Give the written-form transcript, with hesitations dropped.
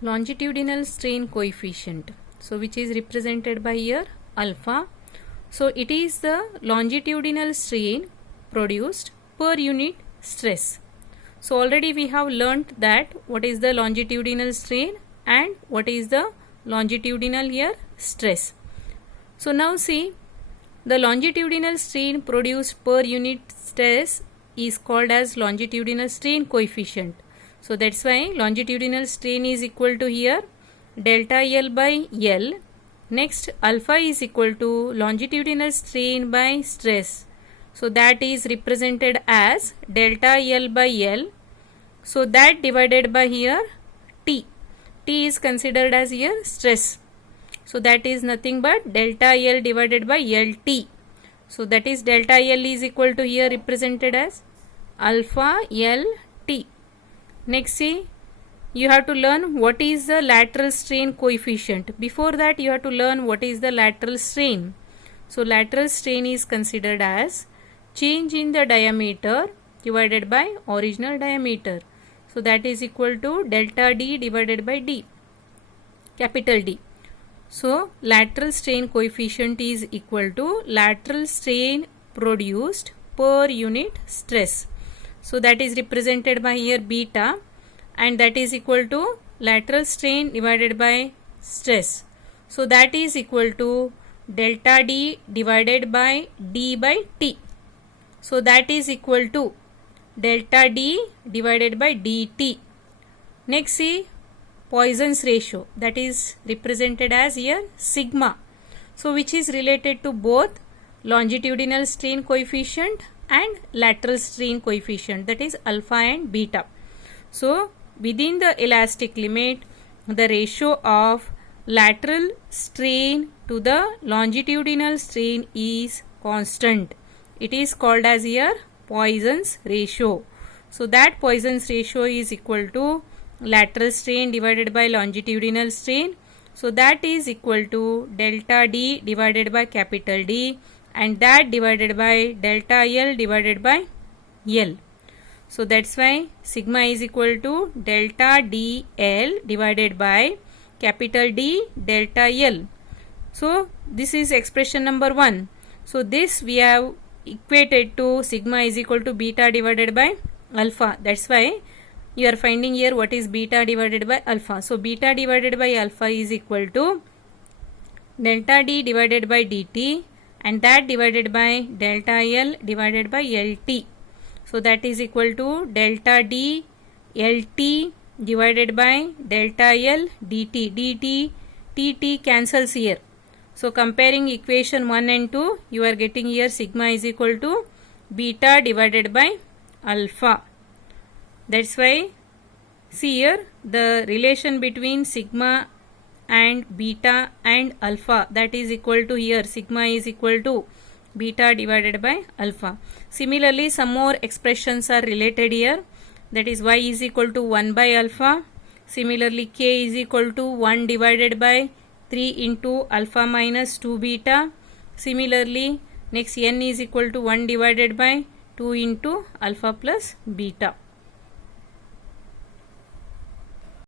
longitudinal strain coefficient, so which is represented by here alpha. So it is the longitudinal strain produced per unit stress. So already we have learnt that what is the longitudinal strain and what is the longitudinal here stress. So now see, the longitudinal strain produced per unit stress is called as longitudinal strain coefficient. So that's why longitudinal strain is equal to here delta L by L. Next, alpha is equal to longitudinal strain by stress. So that is represented as delta L by L. So that divided by here T. T is considered as here stress. So that is nothing but delta L divided by LT. So that is delta L is equal to here represented as alpha LT. Next, see, you have to learn what is the lateral strain coefficient. Before that, you have to learn what is the lateral strain. So lateral strain is considered as change in the diameter divided by original diameter. So that is equal to delta D divided by D, capital D. So lateral strain coefficient is equal to lateral strain produced per unit stress. So that is represented by here beta, and that is equal to lateral strain divided by stress. So that is equal to delta D divided by D by T. So that is equal to delta D divided by dt. Next, see Poisson's ratio, that is represented as here sigma. So which is related to both longitudinal strain coefficient and lateral strain coefficient, that is alpha and beta. So within the elastic limit, the ratio of lateral strain to the longitudinal strain is constant. It is called as here Poisson's ratio. So that Poisson's ratio is equal to lateral strain divided by longitudinal strain. So that is equal to delta D divided by capital D, and that divided by delta L divided by L. So that's why sigma is equal to delta DL divided by capital D delta L. So this is expression number 1. So this we have equated to sigma is equal to beta divided by alpha. That's why you are finding here what is beta divided by alpha. So beta divided by alpha is equal to delta D divided by dt, and that divided by delta L divided by LT. So that is equal to delta D LT divided by delta L dt. dt tt cancels here. So comparing equation 1 and 2, you are getting here sigma is equal to beta divided by alpha. That's why see here the relation between sigma and beta and alpha, that is equal to here sigma is equal to beta divided by alpha. Similarly, some more expressions are related here, that is y is equal to 1 by alpha. Similarly, k is equal to 1 divided by 3 into alpha minus 2 beta. Similarly, next n is equal to 1 divided by 2 into alpha plus beta.